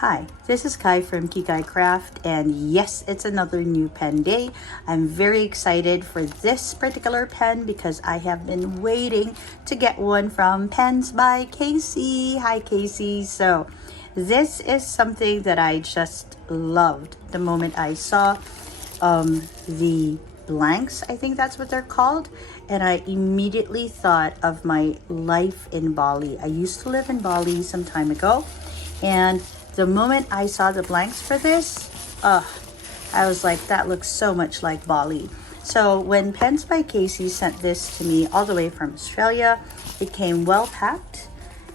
Hi, this is Kai from Kikai Craft, and yes, it's another new pen day. I'm very excited for this particular pen because I have been waiting to get one from Pens by Casey. Hi Casey. So this is something that I just loved the moment I saw the blanks, I think that's what they're called, and I immediately thought of my life in Bali. I used to live in Bali some time ago, and the moment I saw the blanks for this, I was like, that looks so much like Bali. So when Pens by Casey sent this to me all the way from Australia, it came well packed,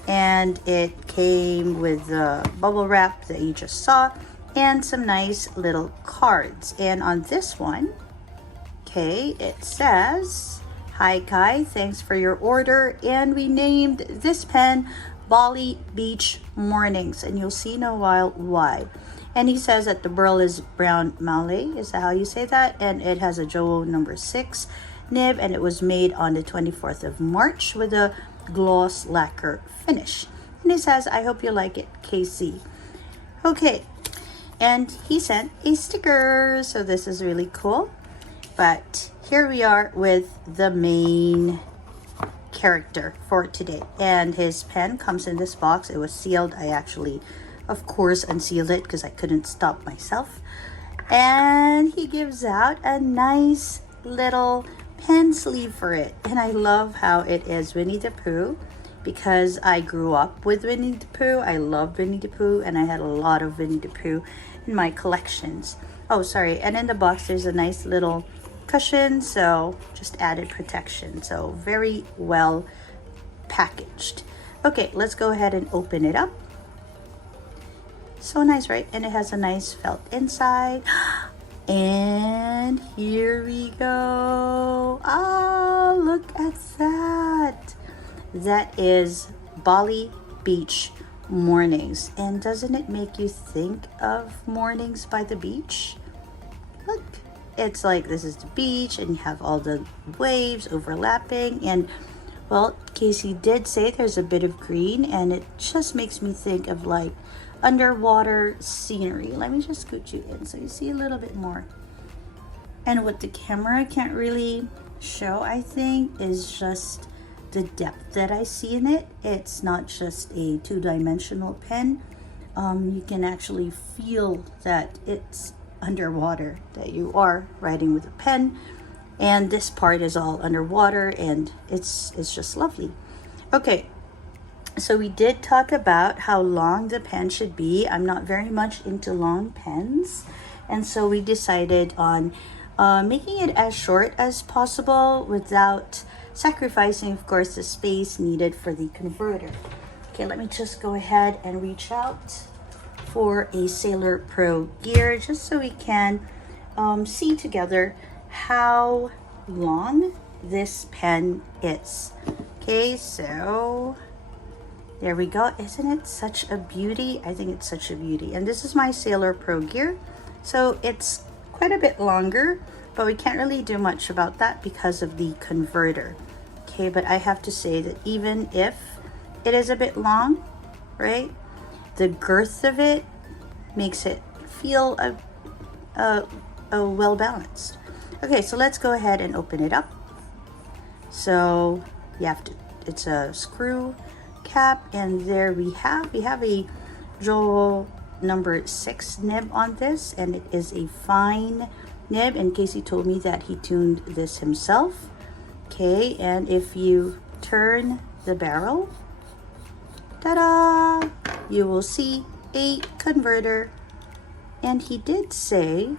and it came with the bubble wrap that you just saw and some nice little cards. And on this one, okay, it says, "Hi Kai, thanks for your order, and we named this pen Bali Beach Mornings," and you'll see in a while why. And he says that the burl is brown Malay, is that how you say that? And it has a Jowo number 6 nib, and it was made on the 24th of March with a gloss lacquer finish. And he says, "I hope you like it, KC." Okay, and he sent a sticker, so this is really cool. But here we are with the main character for today, and his pen comes in this box. It was sealed. I actually, of course, unsealed it because I couldn't stop myself. And he gives out a nice little pen sleeve for it, and I love how it is Winnie the Pooh because I grew up with Winnie the Pooh. I love Winnie the Pooh, and I had a lot of Winnie the Pooh in my collections. Oh, sorry. And in the box there's a nice little cushion, so just added protection. So very well packaged. Okay, let's go ahead and open it up. So nice, right? And it has a nice felt inside. And here we go. Oh, look at that. That is Bali Beach Mornings. And doesn't it make you think of mornings by the beach? Look, it's like this is the beach and you have all the waves overlapping, and well, Casey did say there's a bit of green, and it just makes me think of like underwater scenery. Let me just scoot you in so you see a little bit more. And what the camera can't really show, I think, is just the depth that I see in it. It's not just a two-dimensional pen. You can actually feel that it's underwater, that you are writing with a pen, and this part is all underwater, and it's just lovely. Okay, so we did talk about how long the pen should be. I'm not very much into long pens, and so we decided on making it as short as possible without sacrificing, of course, the space needed for the converter. Okay, let me just go ahead and reach out for a Sailor Pro gear just so we can see together how long this pen is. Okay, so there we go. Isn't it such a beauty? I think it's such a beauty. And this is my Sailor Pro gear, so it's quite a bit longer, but we can't really do much about that because of the converter. Okay, but I have to say that even if it is a bit long, right, the girth of it makes it feel a well balanced. Okay, so let's go ahead and open it up. So you have to, it's a screw cap, and there we have a Jowo number 6 nib on this, and it is a fine nib, and Casey told me that he tuned this himself. Okay, and if you turn the barrel, ta-da, you will see a converter. And he did say,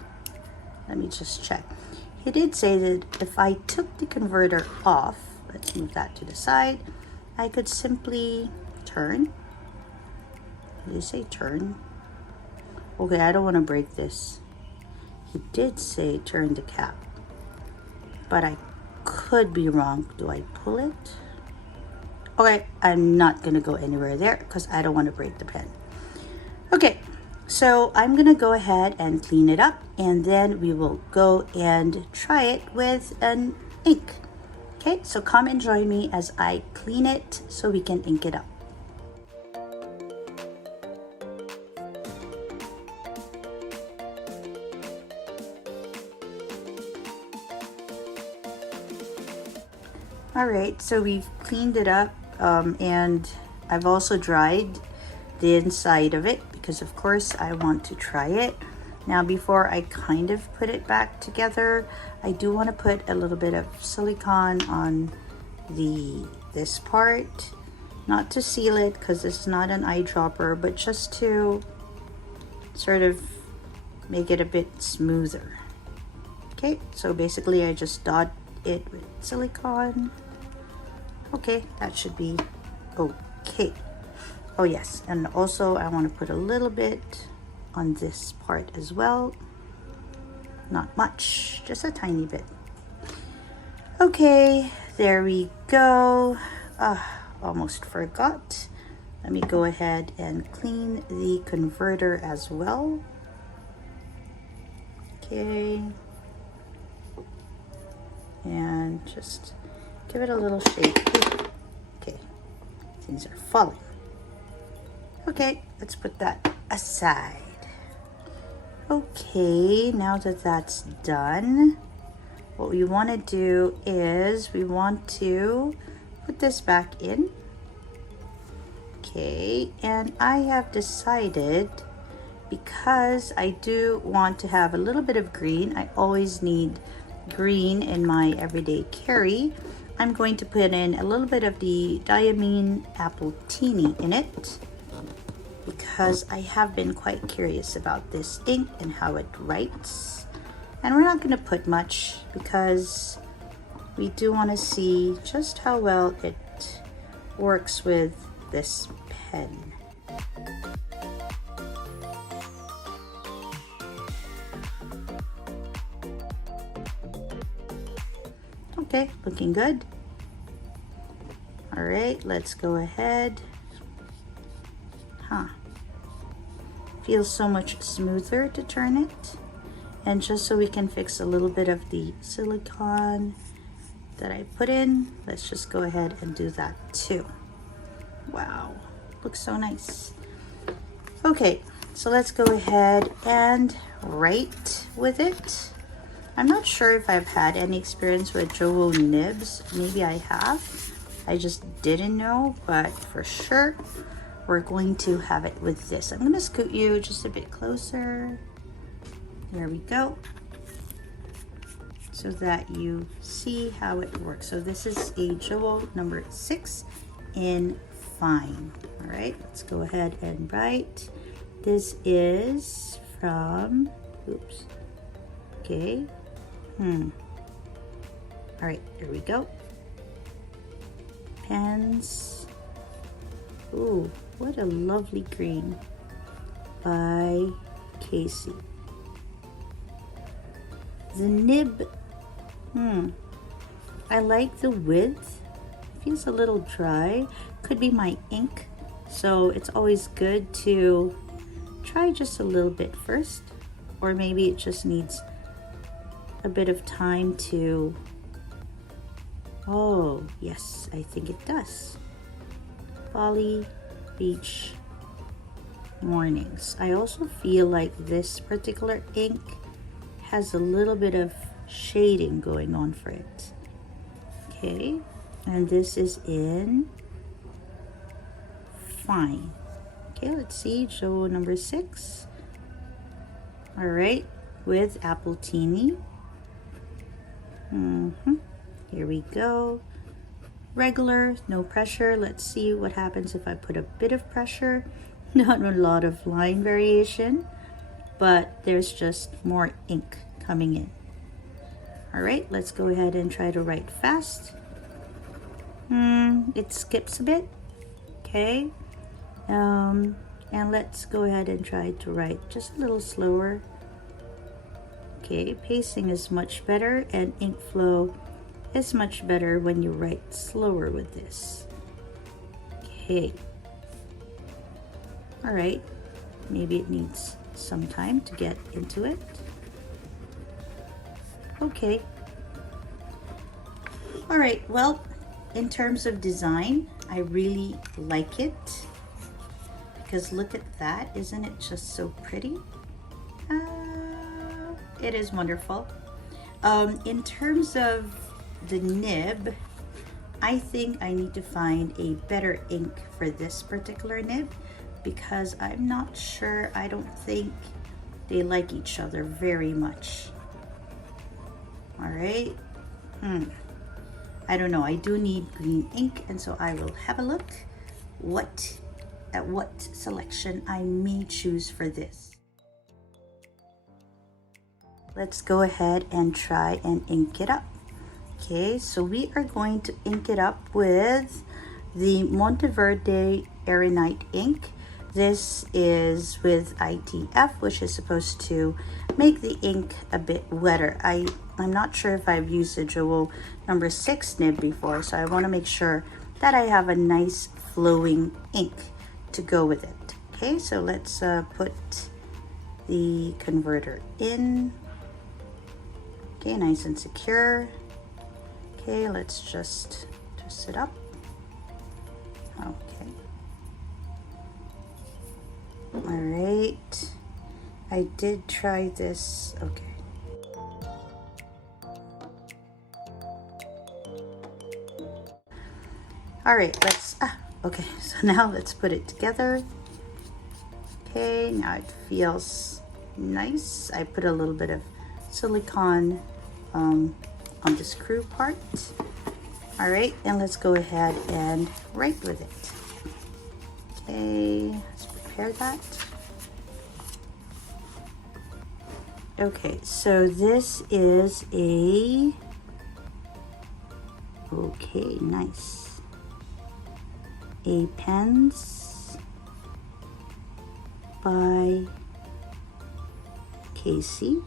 let me just check, he did say that if I took the converter off, let's move that to the side, I could simply turn. Did he say turn? Okay, I don't want to break this. He did say turn the cap, but I could be wrong. Do I pull it? Okay, I'm not gonna go anywhere there because I don't want to break the pen. Okay, so I'm gonna go ahead and clean it up, and then we will go and try it with an ink. Okay, so come and join me as I clean it so we can ink it up. All right, so we've cleaned it up, and I've also dried the inside of it because of course I want to try it. Now before I kind of put it back together, I do want to put a little bit of silicone on this part, not to seal it because it's not an eyedropper, but just to sort of make it a bit smoother. Okay, so basically I just dot it with silicone. Okay, that should be okay. Oh yes, and also I want to put a little bit on this part as well. Not much, just a tiny bit. Okay, there we go. Almost forgot. Let me go ahead and clean the converter as well. Okay. And just give it a little shake. Okay, things are falling. Okay, let's put that aside. Okay, now that that's done, what we want to do is we want to put this back in. Okay, and I have decided, because I do want to have a little bit of green, I always need green in my everyday carry, I'm going to put in a little bit of the Diamine Appletini in it, because I have been quite curious about this ink and how it writes. And we're not going to put much because we do want to see just how well it works with this pen. Okay, looking good. All right, let's go ahead. Feels so much smoother to turn it. And just so we can fix a little bit of the silicone that I put in, let's just go ahead and do that too. Wow, looks so nice. Okay, so let's go ahead and write with it. I'm not sure if I've had any experience with Jowo nibs. Maybe I have. I just didn't know, but for sure, we're going to have it with this. I'm going to scoot you just a bit closer. There we go. So that you see how it works. So this is a Jowo number 6 in fine. All right, let's go ahead and write. This is from, oops, okay. All right, there we go. Pens. Ooh, what a lovely green by Casey. The nib, I like the width. Feels a little dry. Could be my ink, so it's always good to try just a little bit first, or maybe it just needs a bit of time to, oh yes, I think it does. Bali Beach Mornings. I also feel like this particular ink has a little bit of shading going on for it. Okay, and this is in fine. Okay, let's see, Jowo number 6. All right, with Appletini. Here we go. Regular, no pressure. Let's see what happens if I put a bit of pressure. Not a lot of line variation, but there's just more ink coming in. All right, let's go ahead and try to write fast. It skips a bit. Okay, and let's go ahead and try to write just a little slower. Okay, pacing is much better, and ink flow is much better when you write slower with this. Okay. All right, maybe it needs some time to get into it. Okay. All right, well, in terms of design, I really like it, because look at that. Isn't it just so pretty? It is wonderful. In terms of the nib, I think I need to find a better ink for this particular nib because I'm not sure. I don't think they like each other very much. All right. I don't know. I do need green ink, and so I will have a look at what selection I may choose for this. Let's go ahead and try and ink it up. Okay, so we are going to ink it up with the Monteverde Aeronite ink. This is with ITF, which is supposed to make the ink a bit wetter. I'm not sure if I've used the Jewel number 6 nib before, so I want to make sure that I have a nice flowing ink to go with it. Okay, so let's put the converter in. Okay, nice and secure. Okay, let's just twist it up. Okay. All right. I did try this. Okay. All right, okay, so now let's put it together. Okay, now it feels nice. I put a little bit of silicone on the screw part. All right, and let's go ahead and write with it. Okay, let's prepare that. Okay, so this is okay, nice. A Pens by Casey.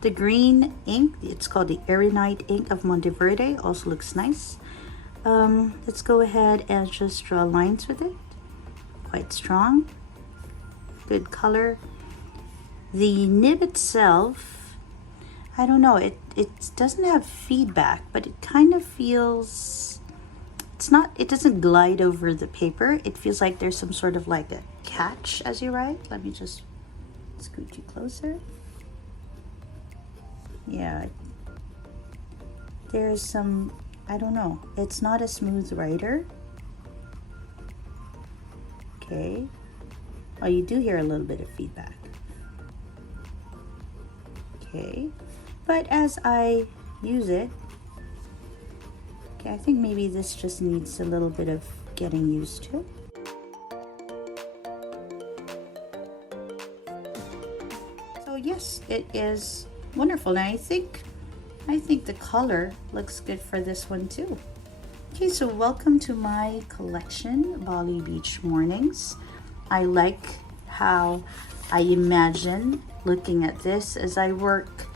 The green ink, it's called the Aeronite ink of Monteverde, also looks nice. Let's go ahead and just draw lines with it. Quite strong, good color. The nib itself, I don't know, it doesn't have feedback, but it kind of feels, it doesn't glide over the paper. It feels like there's some sort of like a catch as you write. Let me just scoot you closer. Yeah, there's some, I don't know, it's not a smooth writer. Okay, oh, you do hear a little bit of feedback. Okay, but as I use it, okay, I think maybe this just needs a little bit of getting used to. So yes, it is wonderful, and I think the color looks good for this one too. Okay, so welcome to my collection, Bali Beach Mornings. I like how I imagine looking at this as I work,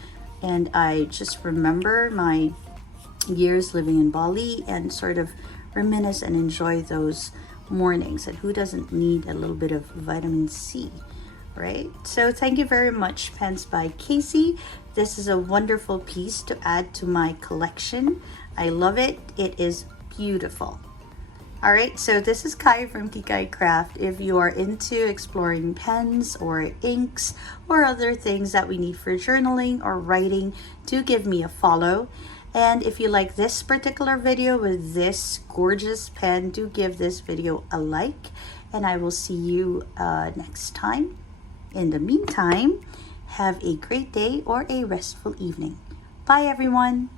and I just remember my years living in Bali and sort of reminisce and enjoy those mornings. And who doesn't need a little bit of vitamin C, right? So thank you very much, Pens by Casey. This is a wonderful piece to add to my collection. I love it. It is beautiful. All right, so this is Kai from Kikai Craft. If you are into exploring pens or inks or other things that we need for journaling or writing, do give me a follow. And if you like this particular video with this gorgeous pen, do give this video a like, and I will see you next time. In the meantime, have a great day or a restful evening. Bye, everyone.